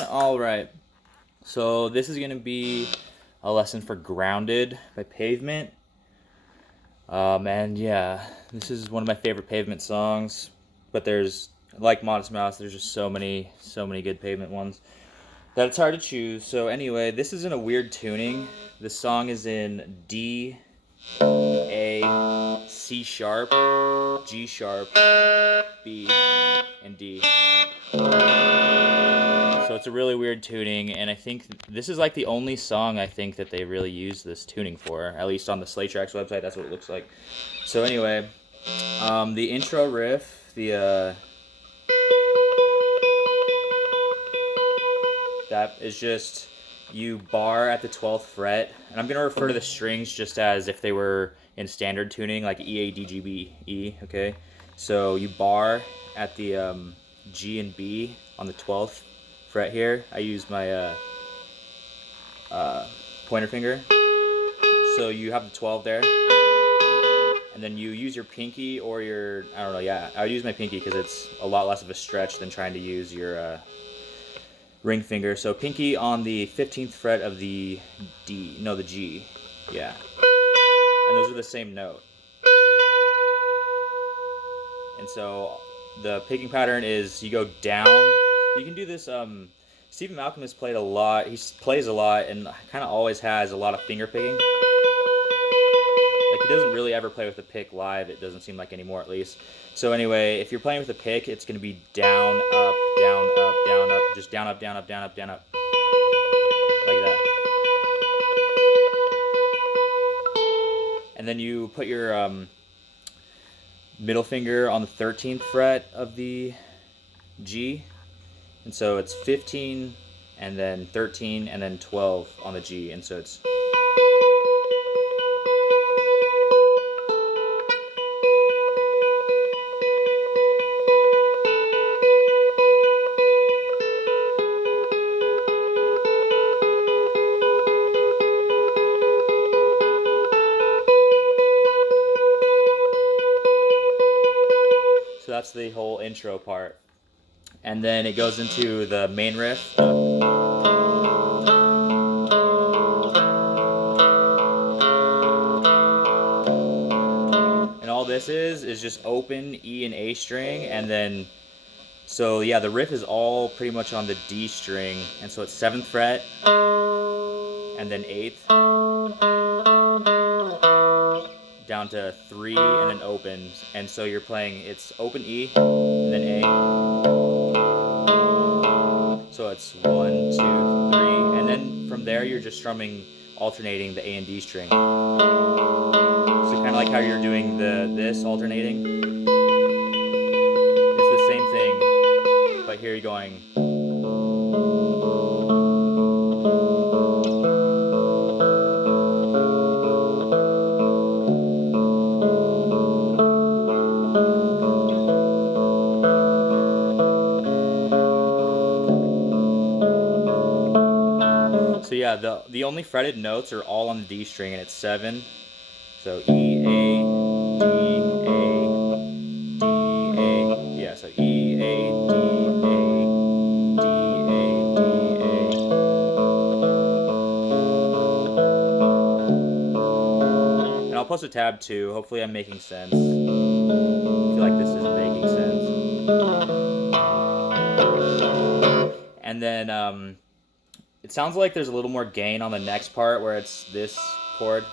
Pavement. Alright, so this is going to be a lesson for Grounded by Pavement. And yeah, this is one of my favorite Pavement songs, but there's, like Modest Mouse, there's just so many good Pavement ones that it's hard to choose. So anyway, this is in a weird tuning. The song is in D, A, C sharp, G sharp, B, and D. So it's a really weird tuning, and I think this is like the only song I think that they really use this tuning for, at least on the Slate Tracks website. That's what it looks like. So anyway, the intro riff, that is just you bar at the 12th fret, and I'm gonna refer to the strings just as if they were in standard tuning, like E, A, D, G, B, E. Okay, so you bar at the G and B on the 12th fret here. I use my pointer finger, so you have the 12 there, and then you use your pinky or your, I don't know, yeah, I would use my pinky because it's a lot less of a stretch than trying to use your ring finger. So pinky on the 15th fret of the D, no, the G, yeah, and those are the same note. And so the picking pattern is you go down. You can do this. Stephen Malkmus played a lot. He plays a lot and kind of always has a lot of finger picking. Like, he doesn't really ever play with a pick live. It doesn't seem like anymore, at least. So anyway, if you're playing with a pick, it's going to be down, up, down, up, down, up, just down, up, down, up, down, up, down, up, like that. And then you put your middle finger on the 13th fret of the G. And so it's 15, and then 13, and then 12 on the G, and so it's... So that's the whole intro part. And then it goes into the main riff. And all this is just open E and A string, and then, so yeah, the riff is all pretty much on the D string, and so it's 7th fret, and then 8th, down to 3, and then open, and so you're playing, it's open E, and then A. So it's 1, 2, 3, and then from there you're just strumming, alternating the A and D string. So kind of like how you're doing this alternating. It's the same thing, but here you're going. So yeah, the only fretted notes are all on the D string, and it's 7. So E, A, D, A, D, A. Yeah, so E, A, D, A, D, A, D, A. And I'll post a tab too. Hopefully I'm making sense. I feel like this is making sense. And then it sounds like there's a little more gain on the next part where it's this chord.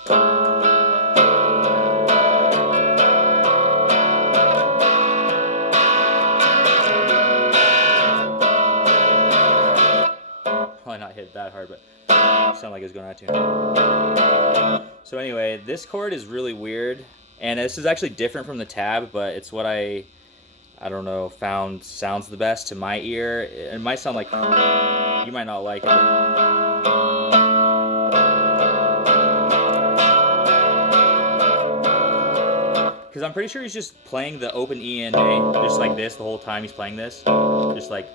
Probably not hit that hard, but it sounded like it was going out of tune. So anyway, this chord is really weird, and this is actually different from the tab, but it's what I don't know, found sounds the best to my ear. It might sound like, you might not like it, because I'm pretty sure he's just playing the open E and A, just like this the whole time he's playing this, just like.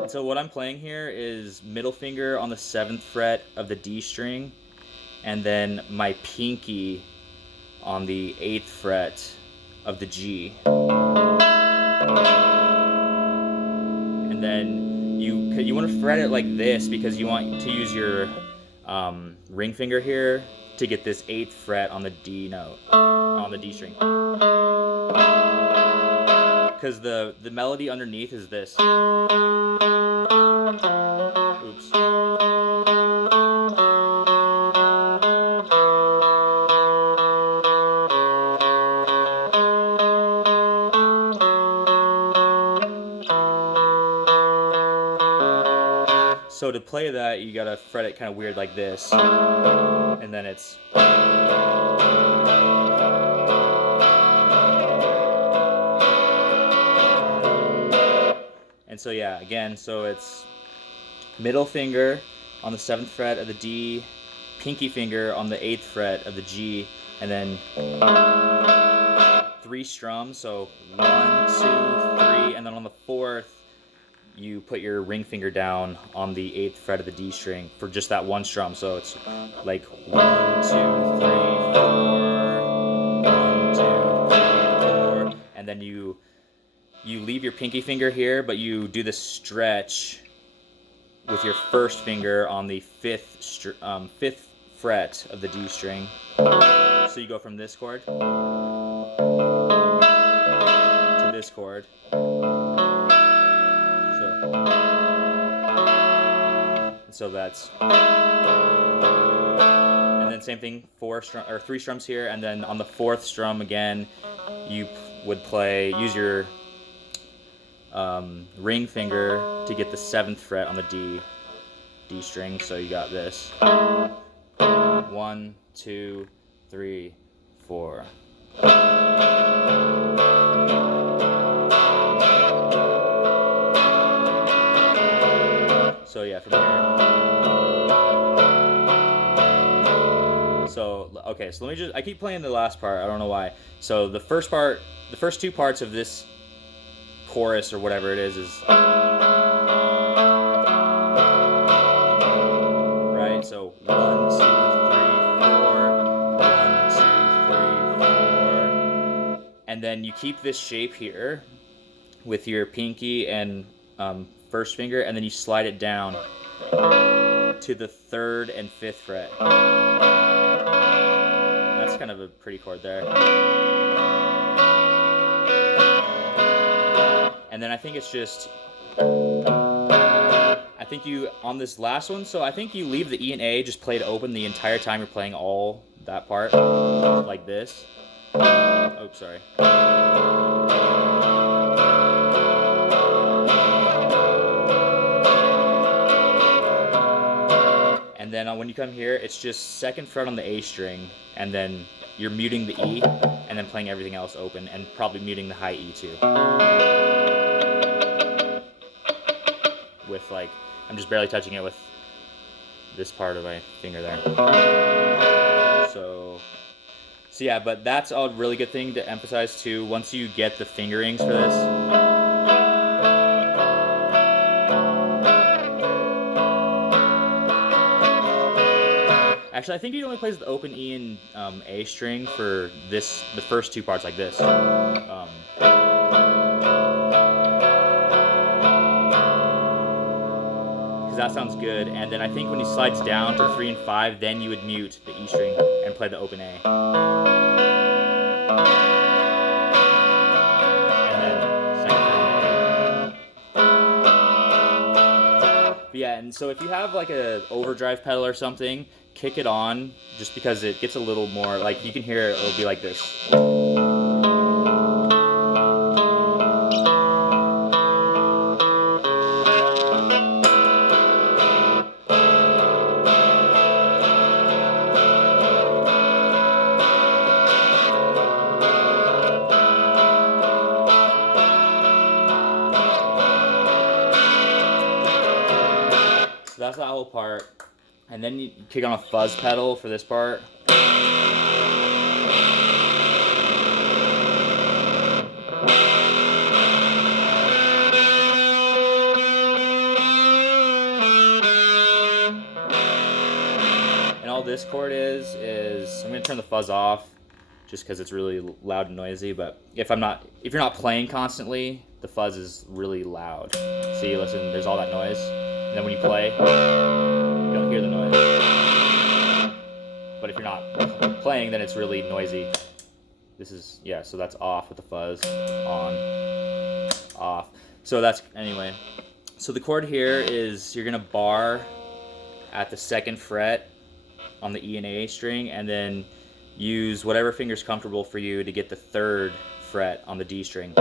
And so what I'm playing here is middle finger on the 7th fret of the D string, and then my pinky on the 8th fret of the G. and then you want to fret it like this because you want to use your ring finger here to get this 8th fret on the D note, on the D string. Because the melody underneath is this. Oops. So to play that, you gotta fret it kind of weird like this, and then it's. And so yeah, again, so it's middle finger on the 7th fret of the D, pinky finger on the 8th fret of the G, and then 3 strums, so 1, 2, 3, and then on the 4th, you put your ring finger down on the 8th fret of the D string for just that 1 strum. So it's like 1, 2, 3, 4, 1, 2, 3, 4, and then you leave your pinky finger here, but you do the stretch with your 1st finger on the 5th fret of the D string. So you go from this chord to this chord. So that's, and then same thing, 3 strums here, and then on the 4th strum again, you would use your ring finger to get the 7th fret on the D string. So you got this 1, 2, 3, 4. So yeah, from here. So okay, so let me I keep playing the last part, I don't know why. So the first 2 parts of this chorus or whatever it is right, so 1, 2, 3, 4, 1, 2, 3, 4, and then you keep this shape here with your pinky and 1st finger, and then you slide it down to the 3rd and 5th fret. That's kind of a pretty chord there. And then I think it's just, I think you, on this last one, so I think you leave the E and A just played open the entire time you're playing all that part, like this. Oh, sorry. And then when you come here, it's just 2nd fret on the A string, and then you're muting the E, and then playing everything else open, and probably muting the high E too. With like, I'm just barely touching it with this part of my finger there. So yeah, but that's a really good thing to emphasize too, once you get the fingerings for this. Actually, I think he only plays the open E and A string for the first 2 parts like this. Because that sounds good. And then I think when he slides down to 3 and 5, then you would mute the E string and play the open A. And then 2nd fret on A. But yeah, and so if you have like a overdrive pedal or something, kick it on, just because it gets a little more, like you can hear it'll be like this. So that's that whole part. And then you kick on a fuzz pedal for this part. And all this chord is I'm going to turn the fuzz off just because it's really loud and noisy, but if you're not playing constantly, the fuzz is really loud. See, listen, there's all that noise. And then when you play, you don't hear the noise. But if you're not playing, then it's really noisy. This is, yeah, so that's off with the fuzz, on, off. So that's, anyway. So the chord here is, you're gonna bar at the 2nd fret on the E and A string, and then use whatever finger's comfortable for you to get the 3rd fret on the D string.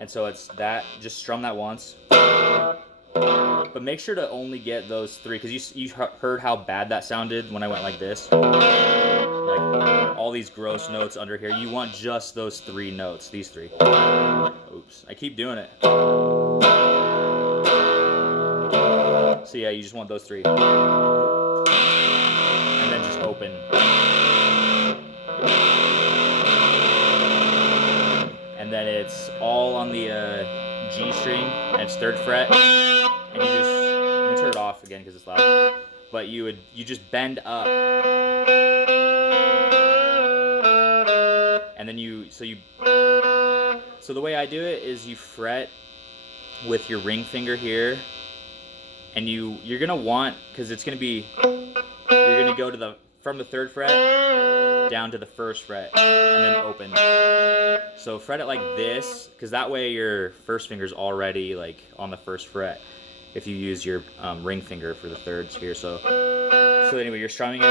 And so it's that, just strum that once. But make sure to only get those 3, because you heard how bad that sounded when I went like this. Like all these gross notes under here. You want just those 3 notes, these 3. Oops, I keep doing it. So yeah, you just want those 3. And then just open. And then it's all on the G string, and it's 3rd fret. And you just, I'm gonna turn it off again because it's loud. But you just bend up. And then so the way I do it is you fret with your ring finger here. And you're gonna want, because it's gonna be, you're gonna go to from the 3rd fret down to the 1st fret and then open. So fret it like this, because that way your 1st finger's already like on the 1st fret if you use your ring finger for the 3rds here. So anyway, you're strumming it.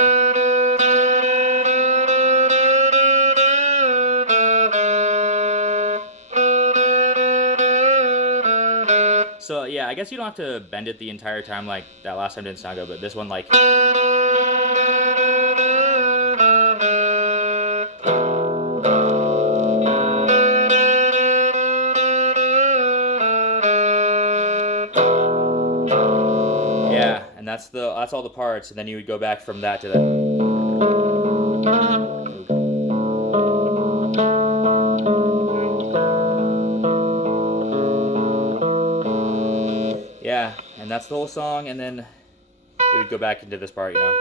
So yeah, I guess you don't have to bend it the entire time, like that last time didn't sound good, but this one, like. Yeah, and that's all the parts, and then you would go back from that to that. Yeah, and that's the whole song, and then it would go back into this part, you know.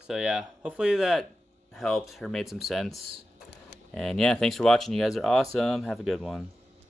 So yeah, hopefully that helped or made some sense. And yeah, thanks for watching. You guys are awesome. Have a good one.